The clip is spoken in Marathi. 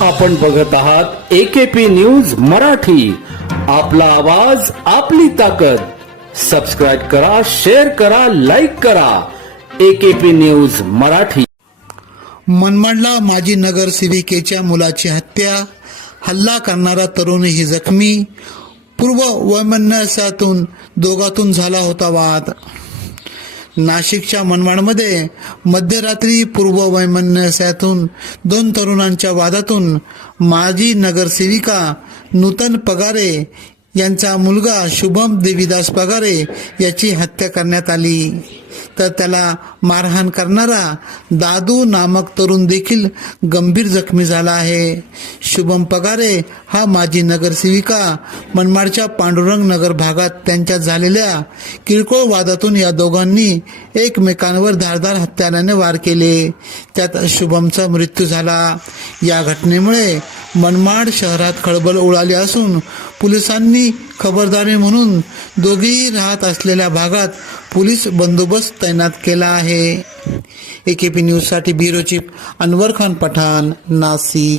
आपण बघत आहात एकेपी न्यूज मराठी. आपला आवाज आपली ताकद. सबस्क्राईब करा शेअर करा लाईक करा. AKP news Marathi. मनमाडला माजी नगरसेविकेच्या मुलाची हत्या हल्ला करणारा तरुणही जखमी. पूर्व वैमनस्यातून दोघातून झाला होता वाद. नाशिकच्या मनमाडमध्ये मध्यरात्री पूर्व वैमनस्यातून दोन तरुणांच्या वादातून माजी नगरसेविका नूतन पगारे यांचा मुलगा शुभम देवीदास पगारे याची हत्या करण्यात आली. तर त्याला मारहाण करणारा दादू नामक तरुण देखील गंभीर जखमी झाला आहे. शुभम पगारे हा माजी नगरसेविका मनमाडच्या पांडुरंग नगर भागात त्यांच्यात झालेल्या किरकोळ वादातून या दोघांनी एकमेकांवर धारदार हत्याराने वार केले. त्यात शुभमचा मृत्यू झाला. या घटनेमुळे मनमाड शहरात खळबळ उडाली असून पोलिसांनी खबरदारी म्हणून दोघेही राहत असलेल्या भागात पोलीस बंदोबस्त तैनात केला आहे. एकेपी न्यूजसाठी ब्युरो चीफ अनवर खान पठाण नाशिक